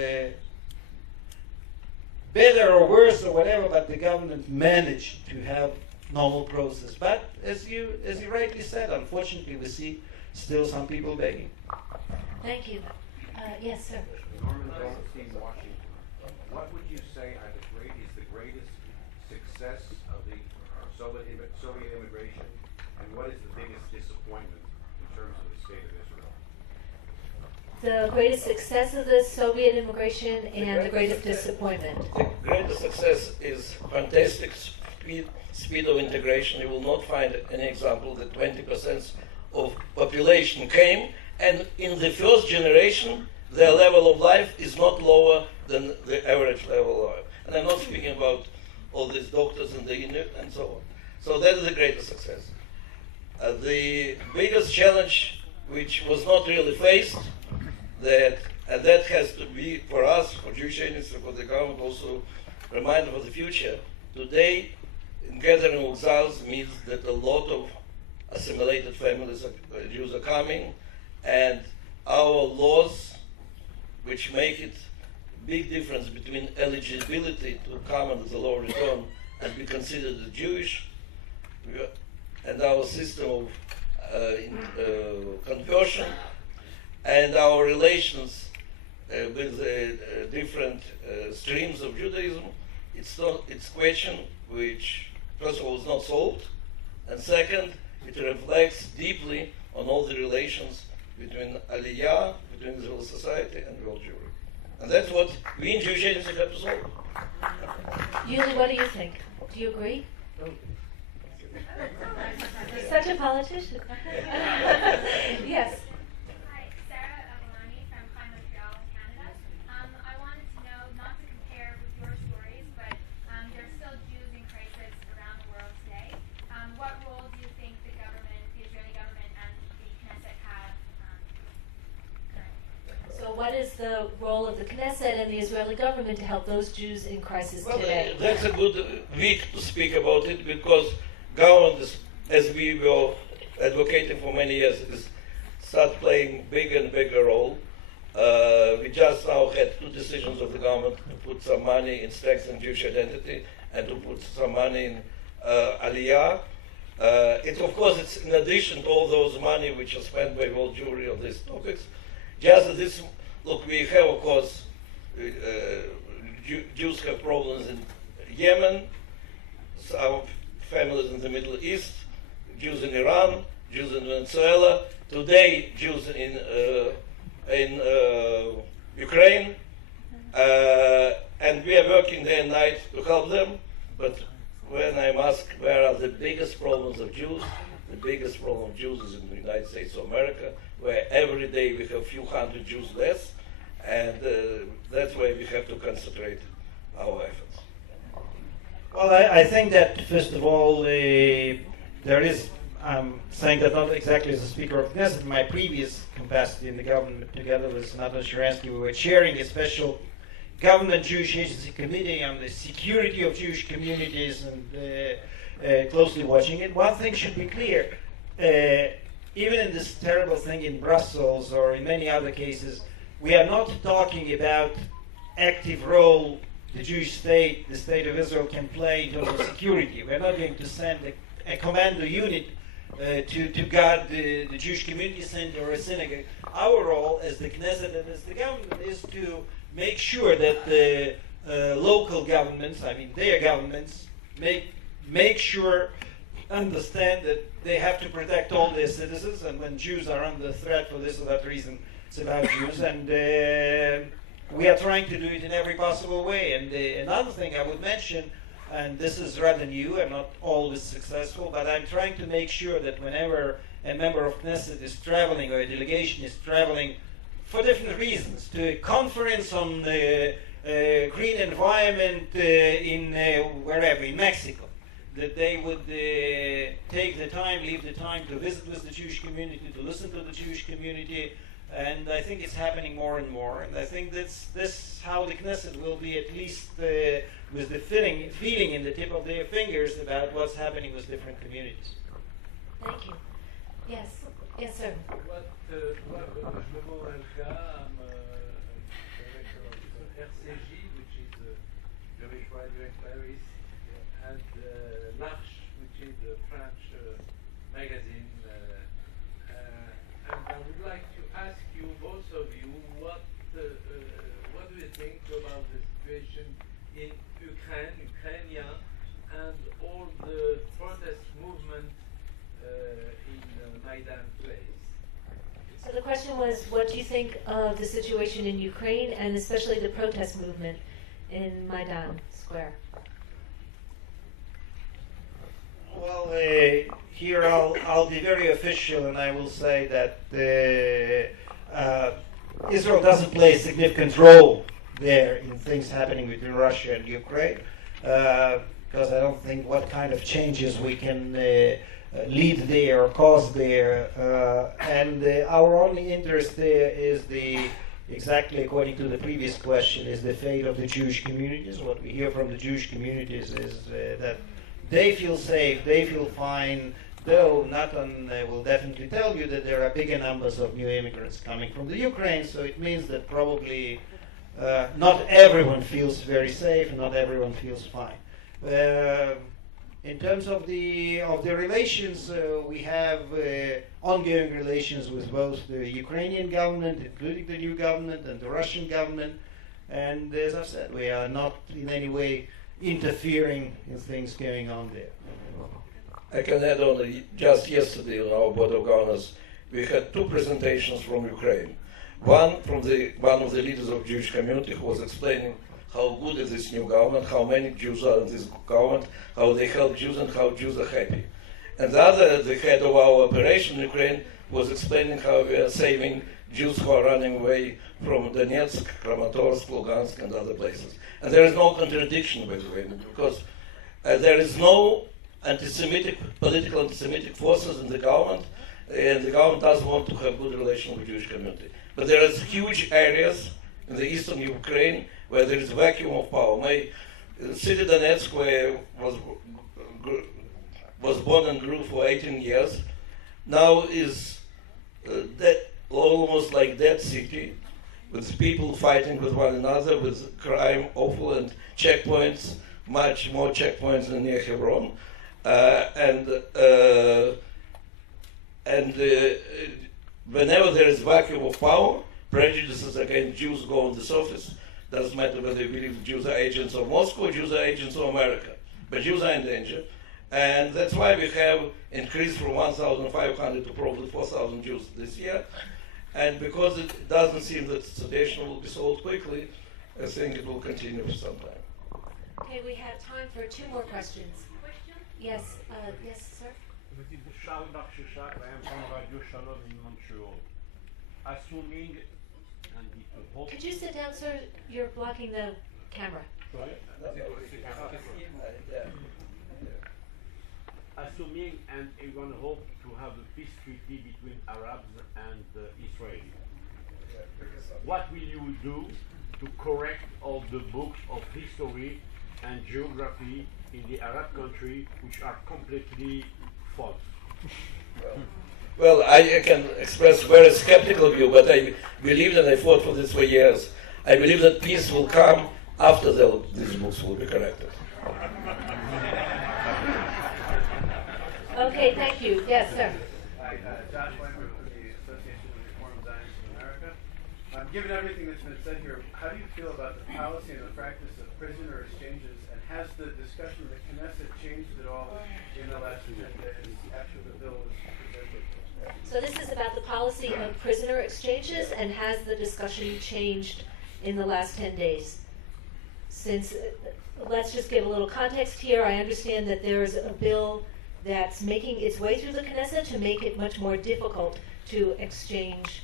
better or worse or whatever, but the government managed to have normal process. But as you rightly said, unfortunately we see still some people begging. Thank you. Yes, sir. Norman Goldstein, Washington. What would you say is the greatest success of the Soviet immigration, and what is the biggest disappointment in terms of the state of Israel? The greatest success of the Soviet immigration and the greatest disappointment. The greatest success is fantastic speed of integration. You will not find any example that 20% of population came, and in the first generation, their level of life is not lower than the average level of life. And I'm not speaking about all these doctors in the unit and so on. So that is the greatest success. The biggest challenge, which was not really faced, that has to be for us, for Jewish agencies, for the government, also a reminder for the future. Today, in gathering exiles means that a lot of assimilated families, Jews are coming, and our laws, which make it big difference between eligibility to come under the law return and be considered as Jewish, and our system of conversion, and our relations with different streams of Judaism. It's question which, first of all, is not solved, and second, it reflects deeply on all the relations between Aliyah, between Israeli society and world Jewry. And that's what we in Jewish agency have to solve. Yuli, what do you think? Do you agree? You're such a politician. Yes. Hi, Sarah Avalani from Montreal, Canada. I wanted to know, not to compare with your stories, but there are still Jews in crisis around the world today. What role do you think the Israeli government and the Knesset have currently? So what is the role of the Knesset and the Israeli government to help those Jews in crisis Well, today? that's a good week to speak about it, because government, as we were advocating for many years, is start playing bigger and bigger role. We just now had two decisions of the government to put some money in strengthening Jewish identity and to put some money in Aliyah. Of course, it's in addition to all those money which are spent by world Jewry on these topics. Just as this, look, we have, of course, Jews have problems in Yemen, our families in the Middle East, Jews in Iran, Jews in Venezuela, today Jews in Ukraine, and we are working day and night to help them. But when I'm asked where are the biggest problems of Jews, the biggest problem of Jews is in the United States of America, where every day we have a few hundred Jews less, and that's why we have to concentrate our efforts. Well, I think that, first of all, there is, I'm saying that not exactly as a Speaker of Knesset, in my previous capacity in the government, together with Natan Sharansky, we were chairing a special government Jewish Agency Committee on the security of Jewish communities and closely watching it. One thing should be clear, even in this terrible thing in Brussels or in many other cases, we are not talking about active role the Jewish state, the state of Israel can play in terms of security. We're not going to send a commando unit to guard the Jewish community center or a synagogue. Our role as the Knesset and as the government is to make sure that the local governments, I mean their governments, make sure, understand that they have to protect all their citizens, and when Jews are under threat for this or that reason, it's about Jews, and we are trying to do it in every possible way. And another thing I would mention, and this is rather new, I'm not always successful, but I'm trying to make sure that whenever a member of Knesset is traveling or a delegation is traveling for different reasons to a conference on green environment in wherever, in Mexico, that they would take the time, leave the time to visit with the Jewish community, to listen to the Jewish community. And I think it's happening more and more. And I think that's how the Knesset will be, at least with the feeling in the tip of their fingers about what's happening with different communities. Thank you. Yes. Yes, sir. RCJ, which is Jewish Radio in Paris, and L'Arche, which is the French magazine. And I would like to ask you, both of you, what do you think about the situation in Ukraine, and all the protest movement in Maidan place? So the question was, what do you think of the situation in Ukraine and especially the protest movement in Maidan Square? Well, here I'll be very official, and I will say that Israel doesn't play a significant role there in things happening between Russia and Ukraine, because I don't think what kind of changes we can lead there or cause there. And our only interest there is exactly according to the previous question, is the fate of the Jewish communities. What we hear from the Jewish communities is that they feel safe, they feel fine, though Natan will definitely tell you that there are bigger numbers of new immigrants coming from the Ukraine, so it means that probably not everyone feels very safe and not everyone feels fine. In terms of the relations, we have ongoing relations with both the Ukrainian government, including the new government, and the Russian government, and as I've said, we are not in any way interfering in things going on there. I can add on, just yesterday on our Board of Governors, we had two presentations from Ukraine. One from one of the leaders of Jewish community who was explaining how good is this new government, how many Jews are in this government, how they help Jews and how Jews are happy. And the other, the head of our operation in Ukraine, was explaining how we are saving Jews who are running away from Donetsk, Kramatorsk, Lugansk, and other places. And there is no contradiction, by the way, because there is no political anti-Semitic forces in the government, and the government does want to have good relations with the Jewish community. But there is huge areas in the eastern Ukraine where there is a vacuum of power. My city Donetsk, where was born and grew for 18 years, now is almost like dead city, with people fighting with one another, with crime awful, and checkpoints, much more checkpoints than near Hebron. Whenever there is vacuum of power, prejudices against Jews go on the surface. Doesn't matter whether you believe Jews are agents of Moscow or Jews are agents of America. But Jews are in danger. And that's why we have increased from 1,500 to probably 4,000 Jews this year. And because it doesn't seem that the situation will be solved quickly, I think it will continue for some time. Okay, we have time for 2 more questions. Yes, yes, sir. Charles Barchechak, I am from Radio Shalom in Montreal. Assuming, and it hope. Could you sit down, sir? You're blocking the camera. Sorry? Assuming, and we're going to hope to have a peace treaty between Arabs and Israel. What will you do to correct all the books of history and geography in the Arab country which are completely false? Well, I can express very skeptical view, but I believe that I fought for this for years. I believe that peace will come after these books will be corrected. Okay, thank you. Yes, sir. Hi, Josh Weinberg from the Association of Reformed Zionists in America. Given everything that's been said here, how do you feel about the policy and the practice of prisoner exchanges, and has the discussion of the Knesset changed at all in the last 10 days after the bill was presented? So this is about the policy of prisoner exchanges, and has the discussion changed in the last 10 days? Since, let's just give a little context here. I understand that there's a bill that's making its way through the Knesset to make it much more difficult to exchange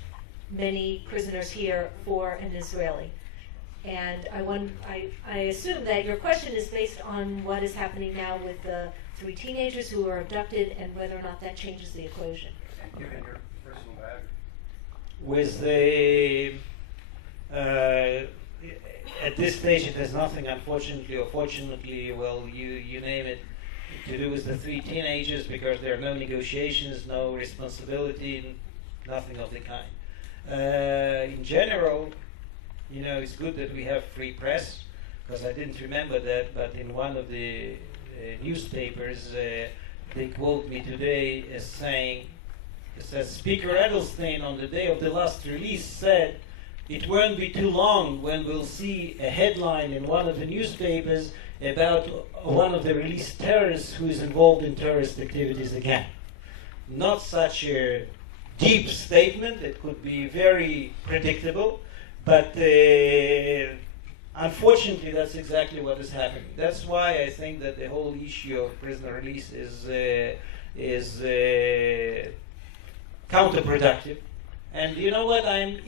many prisoners here for an Israeli. And I assume that your question is based on what is happening now with the 3 teenagers who are abducted, and whether or not that changes the equation. And given your personal biography. With the at this stage, it has nothing, unfortunately or fortunately, well, you name it, to do with the 3 teenagers, because there are no negotiations, no responsibility, nothing of the kind. In general, you know, it's good that we have free press, because I didn't remember that, but in one of the newspapers, they quote me today as saying, it says, Speaker Edelstein on the day of the last release said, it won't be too long when we'll see a headline in one of the newspapers about one of the released terrorists who is involved in terrorist activities again. Not such a deep statement. It could be very predictable, but unfortunately that's exactly what is happening. That's why I think that the whole issue of prisoner release is counterproductive. And you know what? I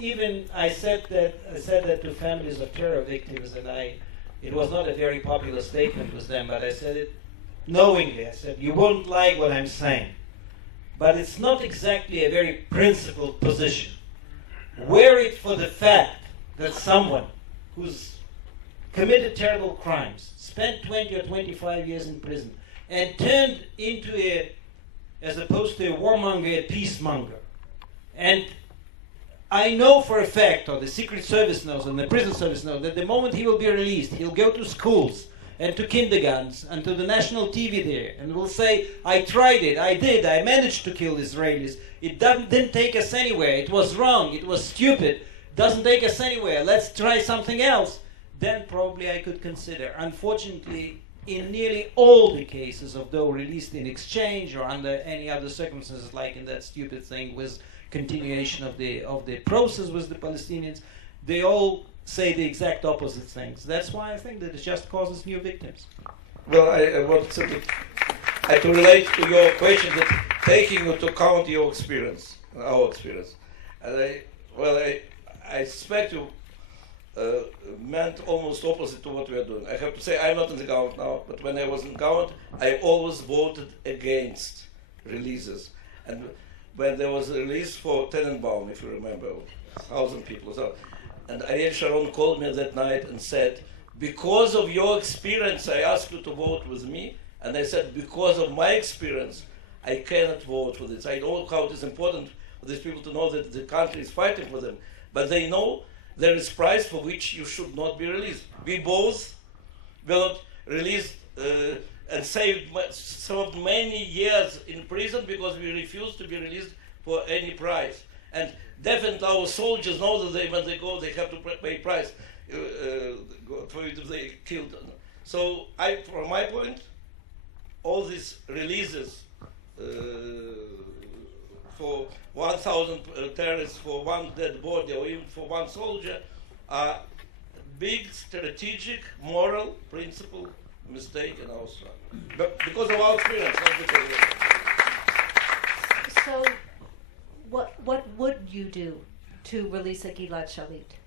said that to families of terror victims, and it was not a very popular statement with them, but I said it knowingly. I said, you won't like what I'm saying, but it's not exactly a very principled position. Were it for the fact that someone who's committed terrible crimes, spent 20 or 25 years in prison, and turned into as opposed to a warmonger, a peacemonger, and I know for a fact, or the Secret Service knows, and the prison service knows, that the moment he will be released, he'll go to schools and to kindergartens and to the national TV there, and will say, I tried it, I managed to kill Israelis. It didn't take us anywhere. It was wrong. It was stupid. Doesn't take us anywhere. Let's try something else. Then probably I could consider. Unfortunately, in nearly all the cases of those released in exchange or under any other circumstances, like in that stupid thing with continuation of the process with the Palestinians, they all say the exact opposite things. That's why I think that it just causes new victims. Well, I want to relate to your question that taking into account your experience, our experience, and I suspect you meant almost opposite to what we are doing. I have to say I'm not in the government now, but when I was in government, I always voted against releases. And when there was a release for Tenenbaum, if you remember, 1,000 people. So, and Ariel Sharon called me that night and said, because of your experience, I asked you to vote with me. And I said, because of my experience, I cannot vote for this. I know how it is important for these people to know that the country is fighting for them. But they know there is price for which you should not be released. We both will not release and served many years in prison because we refused to be released for any price. And definitely our soldiers know that when they go, they have to pay price for it if they killed. So from my point, all these releases for 1,000 terrorists for one dead body or even for one soldier are big strategic, moral principle mistake in our struggle. But because of our experience, not because of it. So, what would you do to release a Gilad Shalit?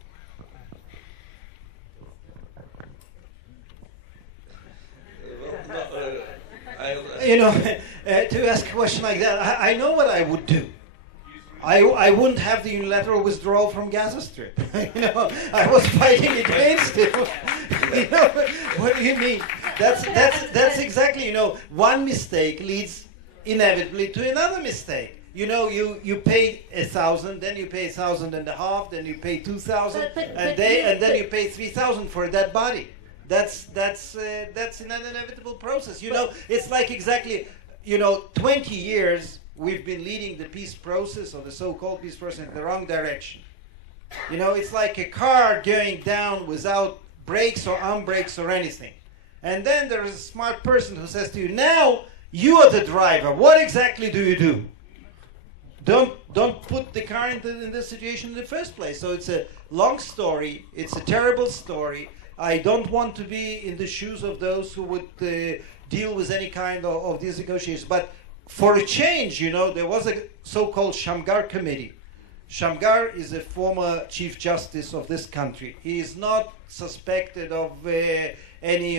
To ask a question like that, I know what I would do. I wouldn't have the unilateral withdrawal from Gaza Strip. I was fighting against it. What do you mean? That's exactly, one mistake leads inevitably to another mistake. You pay 1,000, then you pay 1,500, then you pay 2,000, and then you pay 3,000 for a dead body. That's an inevitable process. It's like exactly, 20 years we've been leading the peace process, or the so-called peace process, in the wrong direction. It's like a car going down without brakes or brakes or anything. And then there is a smart person who says to you, now you are the driver. What exactly do you do? Don't put the car in this situation in the first place. So it's a long story. It's a terrible story. I don't want to be in the shoes of those who would deal with any kind of these negotiations. But for a change, there was a so-called Shamgar committee. Shamgar is a former chief justice of this country. He is not suspected of any,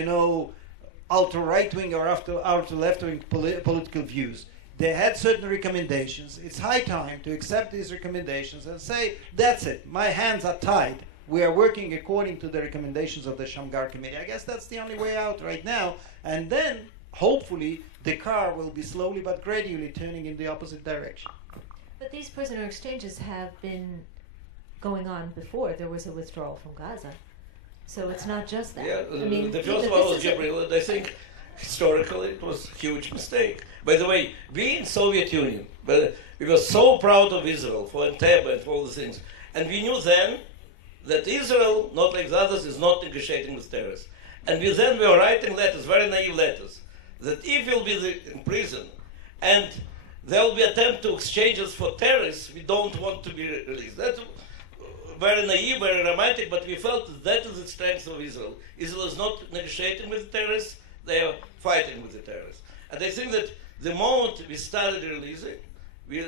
ultra-right-wing or ultra-left-wing political views. They had certain recommendations. It's high time to accept these recommendations and say, that's it, my hands are tied. We are working according to the recommendations of the Shamgar committee. I guess that's the only way out right now. And then, hopefully, the car will be slowly but gradually turning in the opposite direction. But these prisoner exchanges have been going on before there was a withdrawal from Gaza. So it's not just that. Yeah, the first one was Gabriel, and I think historically it was a huge mistake. By the way, we in Soviet Union, but we were so proud of Israel for Entebbe and for all the things. And we knew then that Israel, not like the others, is not negotiating with terrorists. And we then were writing letters, very naive letters, that if you'll be in prison and there will be attempt to exchange us for terrorists, we don't want to be released. That's very naive, very romantic, but we felt that is the strength of Israel. Israel is not negotiating with the terrorists, they are fighting with the terrorists. And I think that the moment we started releasing, we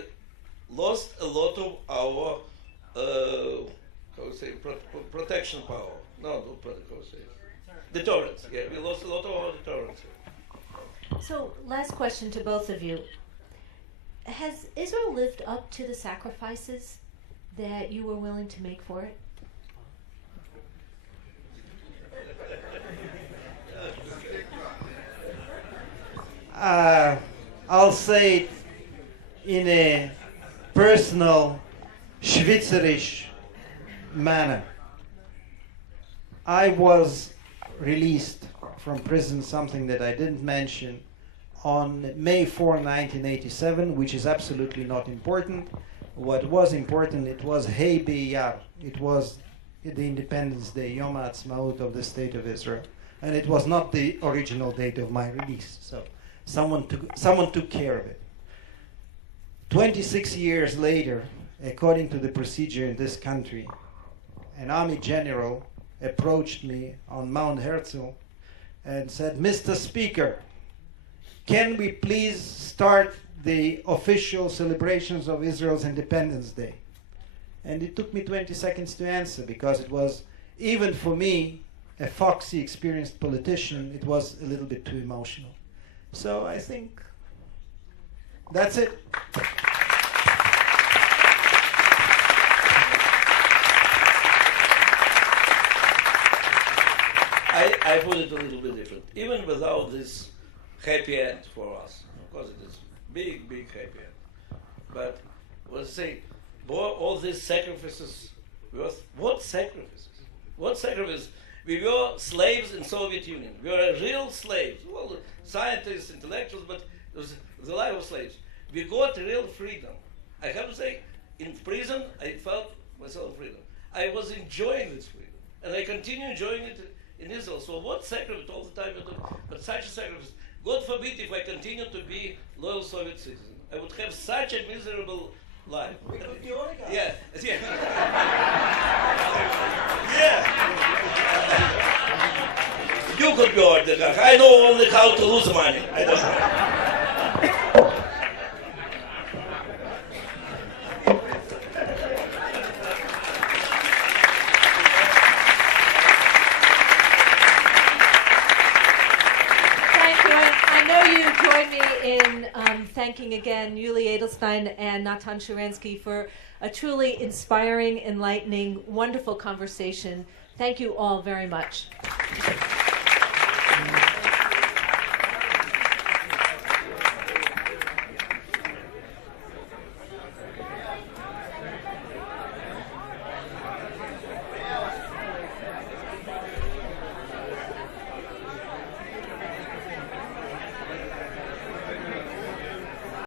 lost a lot of our protection power. Deterrence. Yeah, we lost a lot of our deterrence. So, last question to both of you. Has Israel lived up to the sacrifices that you were willing to make for it? I'll say it in a personal, Schweizerisch manner. I was released from prison, something that I didn't mention, on May 4, 1987, which is absolutely not important. What was important, it was Hey B'Iyar. It was the Independence Day, Yom HaAtzmaut of the State of Israel. And it was not the original date of my release. So someone took care of it. 26 years later, according to the procedure in this country, an army general approached me on Mount Herzl and said, Mr. Speaker, can we please start the official celebrations of Israel's Independence Day? And it took me 20 seconds to answer, because it was, even for me, a foxy, experienced politician, it was a little bit too emotional. So I think that's it. I put it a little bit different. Even without this happy end for us, of course it is big, big happy end. But let's say, all these sacrifices, what sacrifices? What sacrifice? We were slaves in Soviet Union. We were real slaves. Well, scientists, intellectuals, but it was the life of slaves. We got real freedom. I have to say, in prison, I felt myself freedom. I was enjoying this freedom, and I continue enjoying it in Israel. So what sacrifice all the time, but such a sacrifice. God forbid if I continue to be loyal Soviet citizen. I would have such a miserable life. We could be oligarchs. Yeah. Yeah. You could be oligarch. I know only how to lose money. I don't know. In thanking again Yuli Edelstein and Natan Sharansky for a truly inspiring, enlightening, wonderful conversation. Thank you all very much.